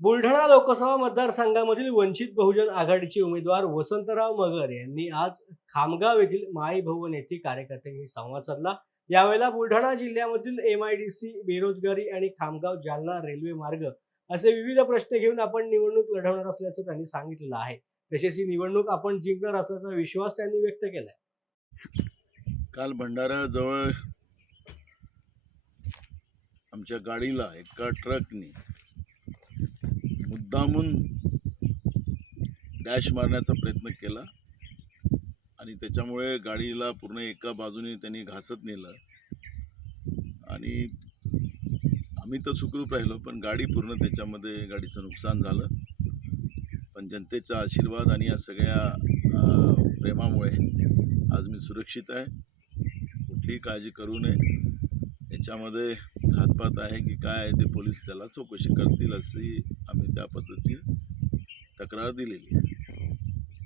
बुलढाणा लोकसभा मतदारसंघामधील वंचित बहुजन आघाडीचे उमेदवार वसंतराव मगर यांनी आज खामगाव येथील माई भवन येथे कार्यकर्त्यांशी संवाद साधला. यावेळेला बुलढाणा जिल्ह्यामधील MIDC, बेरोजगारी आणि खामगाव जालना रेल्वे मार्ग असे विविध प्रश्न घेऊन आपण निवडणूक लढवणार असल्याचं त्यांनी सांगितलेलं आहे. तसेच ही निवडणूक आपण जिंकणार असल्याचा विश्वास त्यांनी व्यक्त केला. काल भंडाऱ्याजवळ आमच्या गाडीला एका ट्रकने मुद्दामून डॅश मारण्याचा प्रयत्न केला आणि त्याच्यामुळे गाडीला पूर्ण एका बाजूने त्यांनी घासत नेलं आणि आम्ही तर सुखरूप राहिलो, पण गाडी पूर्ण त्याच्यामध्ये गाडीचं नुकसान झालं. पण जनतेचा आशीर्वाद आणि या सगळ्या प्रेमामुळे आज मी सुरक्षित आहे. कुठलीही काळजी करू नये. याच्यामध्ये घातपात आहे की काय आहे ते पोलीस त्याला चौकशी करतील अशी आम्ही त्या पद्धतीची तक्रार दिलेली आहे.